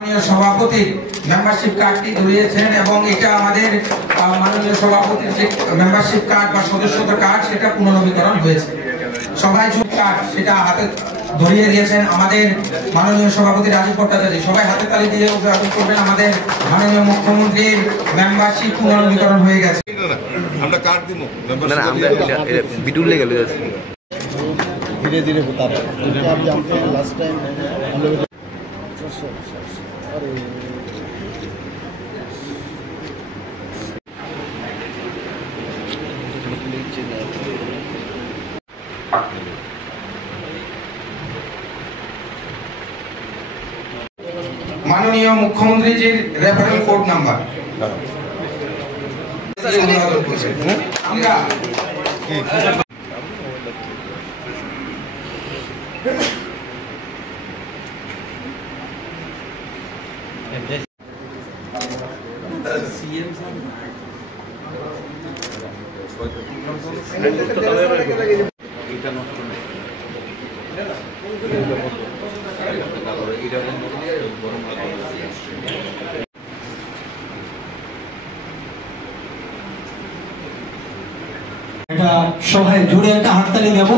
সভাপতির মেম্বারশিপ কার্ডটি ধরিয়েছেন এবং এটা আমাদের মাননীয় সভাপতির যে মেম্বারশিপ কার্ড বা সদস্যতা কার্ড সেটা পুনর্নবীকরণ হয়েছে। সবাই কার্ড সেটা হাতে ধরিয়ে দিয়েছেন আমাদের মাননীয় সভাপতি রাজীব ভট্টাচার্য। সবাই হাতে তালি দিয়ে অভিবাদন করবেন। আমাদের মাননীয় মুখ্যমন্ত্রীর মেম্বারশিপ পুনর্নবীকরণ হয়ে গেছে। আমরা কার্ড দিব না না আমরা বিটুল লেগে গেল ধীরে ধীরে होता है। क्योंकि आप जानते हैं लास्ट टाइम हम लोग अरे মাননীয় মুখ্যমন্ত্রীজির রেফারেল কোড নাম্বার আমরা এটা সবাই জুড়ে একটা হাততালি দেব।